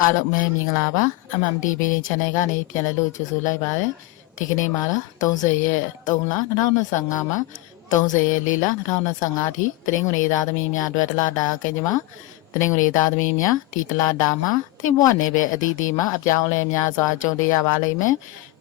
အားလုံးပဲမင်္ဂလာပါ MMTV Channel ကနေပြန်လည်လို့ကြိုဆိုလိုက်ပါတယ်ဒီကနေ့မှာတော့30ရက်3လ2025မှာ30ရက်4လ2025အထိသတင်းဝင်သားသမီးများအတွက်တလတာကကြမှာသတင်းဝင်သားသမီးများဒီတလတာမှာသင်ဘဝနယ်ပဲအသီးသီးမှာအပြောင်းအလဲများစွာကြုံတွေ့ရပါလိမ့်မယ်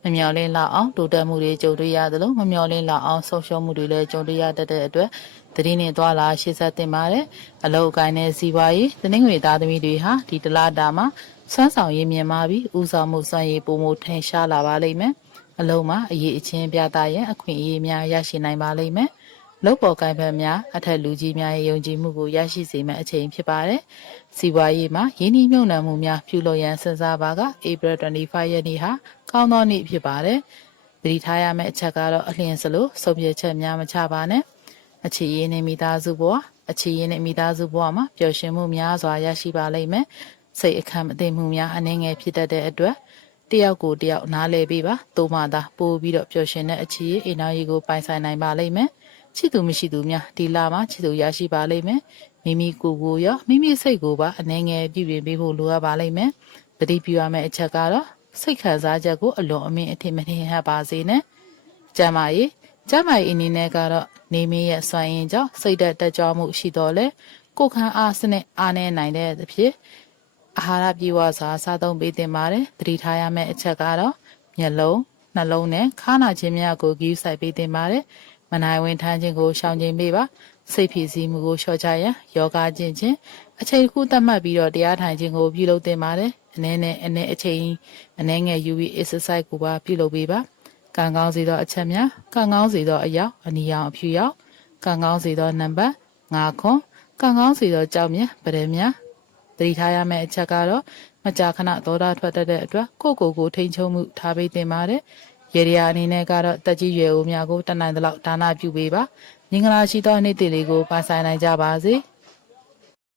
မမျှော်လင့်လောက်အောင်တိုးတက်မှုတွေကြုံတွေ့ရသလိုမမျှော်လင့်လောက်အောင်ဆုံးရှုံးမှုတွေလည်းကြုံတွေ့ရတတ်တဲ့အတွက်သတင်းနဲ့တွာလာရှေ့ဆက်တင်ပါတယ်အလောက်အကိုင်းနဲ့စီးပွားရေးသတင်းဝင်သားသမီးတွေဟာဒီတလတာမှာစွမ်းဆောင်ရည်မြင်မာပြီးဦးဆောင်မှုစွမ်းရည်ပုံမှုထင်ရှားလာပါလိမ့်မယ်အလုံးမှာအရေးအချင်းပြသရင်အခွင့်အရေးများရရှိနိုင်ပါလိမ့်မယ်လုပ်ပေါ်ကိုင်ဖက်များအထက်လူကြီးများရဲ့ယုံကြည်မှုကိုရရှိစေမယ့်အချိန်ဖြစ်ပါတယ်စီးပွားရေးမှာရင်းနှီးမြှုပ်နှံမှုများပြုလုပ်ရန်စဉ်းစားပါက April 25 ရက်နေ့ဟာကောင်းသောနေ့ဖြစ်ပါတယ်သတိထားရမယ့်အချက်ကတော့အလျင်စလို့ဆုံးဖြတ်ချက်များမချပါနဲ့အခြေရင်းနဲ့မိသားစုဘဝအခြေရင်းနဲ့မိသားစုဘဝမှာပျော်ရွှင်မှုများစွာရရှိပါလိမ့်မယ်စိတ်အခမ်းအသိမှုများအနေငယ်ဖြစ်တတ်တဲ့အတွက်တယောက်ကိုတယောက်နားလည်ပေးပါသို့မှသာပို့ပြီးတော့ပျော်ရွှင်တဲ့အခြေရအိမ်တော်ကြီးကိုပိုင်ဆိုင်နိုင်ပါလိမ့်မယ်ချစ်သူမရှိသူများဒီလာမှာချစ်သူရရှိပါလိမ့်မယ်မိမိကိုယ်ကိုရောမိမိစိတ်ကိုပါအနေငယ်ပြုပြင်ပေးဖို့လိုအပ်ပါလိမ့်မယ်တတိပြုရမယ့်အချက်ကတော့စိတ်ခံစားချက်ကိုအလွန်အမင်းအထင်မထင်ဟပ်ပါစေနဲ့ကျမ်းမာရေးအနေနဲ့ကတော့နေမင်းရဲ့စွမ်းရည်ကြောင့်စိတ်တက်ကြွမှုရှိတော်လဲကိုယ်ခံအားစနစ်အားနည်းနိုင်တဲ့အဖြစ်အာဟာရပြေဝစွာစားသုံးပေးသင့်ပါတယ်သတိထားရမယ့်အချက်ကတော့မျက်လုံးနှလုံးနဲ့ခါးနာခြင်းများကိုဂရုစိုက်ပေးသင့်ပါတယ်မနိုင်ဝင်ထမ်းခြင်းကိုရှောင်ကျဉ်ပေးပါစိတ်ဖိစီးမှုကိုလျှော့ချရန်ယောဂကျင့်ခြင်းအချိန်တစ်ခုသတ်မှတ်ပြီးတော့တရားထိုင်ခြင်းကိုပြုလုပ်သင့်ပါတယ်အနေအချိန်အနေငယ် UV exercise ကိုပါပြုလုပ်ပေးပါကံကောင်းစေသောအချက်များကံကောင်းစေသောအယောင်အနီရောင်အဖြူရောင်ကံကောင်းစေသောနံပါတ်5ခွန်ကံကောင်းစေသောကြောက်မြပဒံများသတိထားရမယ့်အချက်ကတော့မကြာခဏသောတာထွက်တတ်တဲ့အတွက်ကိုယ်ထိန်ချုံမှုထားပေးသင့်ပါတယ်ရေဒီယာအနေနဲ့ကတော့တက်ကြီးရွယ်အိုများကိုတနိုင်သလောက်ဒါနပြုပေးပါမင်္ဂလာရှိသောနေ့တည်လေးကိုပါဆိုင်နိုင်ကြပါစေ